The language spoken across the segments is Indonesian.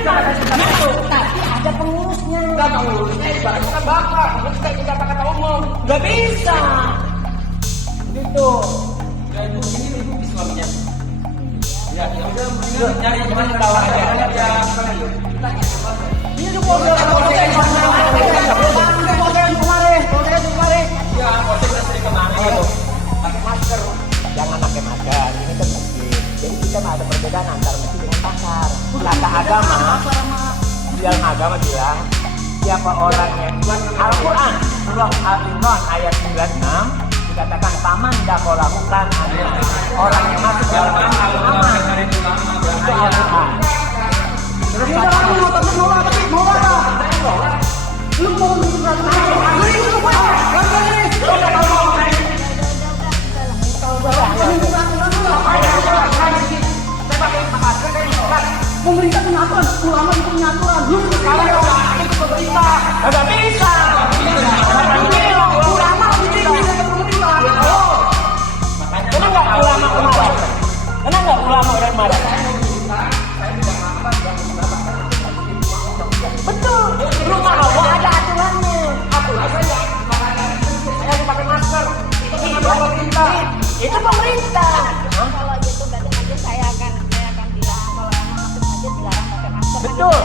Tapi ada pengurusnya. Enggak, pengurusnya ibaratnya kan bapak. Kita ikut kata umum. Nggak bisa. Gitu. Ya itu ini suaminya. Ya udah nyari gimana bawah aja. Ini juga udah kemarin. Ya, posisi dari kemarin. Pakai masker. Jangan pakai masker. Ini kan masjid. Jadi kita nggak ada perbedaan antara masjid dengan pasar. Kata agama, di dalam agama bilang siapa orang yang Al-Quran surah Al-Imran ayat 96 dikatakan paman dakola bukan orang yang masuk dalam aman itu Al-Quran. Terus mau apa? Lu mau pemerintah punya aturan, ulama itu punya aturan. Lu kalau itu pemerintah, nggak bisa. Ulama itu pemerintah. Kenapa nggak ulama kemarin? Kenapa nggak ulama orang kemarin? Betul. Rumah Allah ada aturannya. Aturan saja. Saya pakai masker. Itu pemerintah. Itu pemerintah. Kalau gitu berarti nanti saya akan bilang kalau emang masuk masjid dilarang pakai masker. Betul.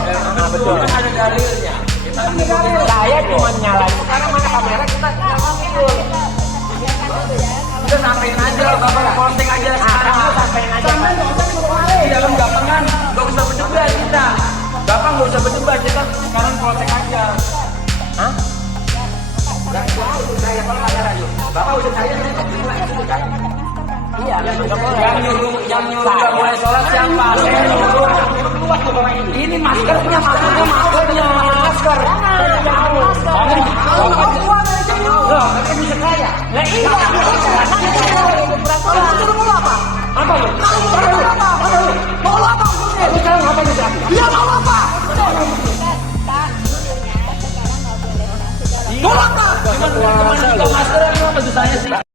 Betul. Kan ada dalilnya. Saya cuma nyalain karena mana kamera kita betul. Udah sampein aja, bapak posting aja sekarang. Sampein aja. Di dalam gapangan nggak usah berdebat kita. Bapak nggak usah berdebat, kita sekarang posting aja. Hah? Saya kalau kamera yuk. Bapak udah saya Iya, nggak boleh. yang nyuruh nggak boleh sholat siapa? Saya nyuruh. Ini masker punya maskernya. Masker. Loh, mereka bisa kaya. Lah iya. Mau apa? Apa lu? Mau apa? Lu sekarang apa nih? Dia mau apa? Sekarang nggak boleh segala Mau apa? Cuman masker apa susahnya sih?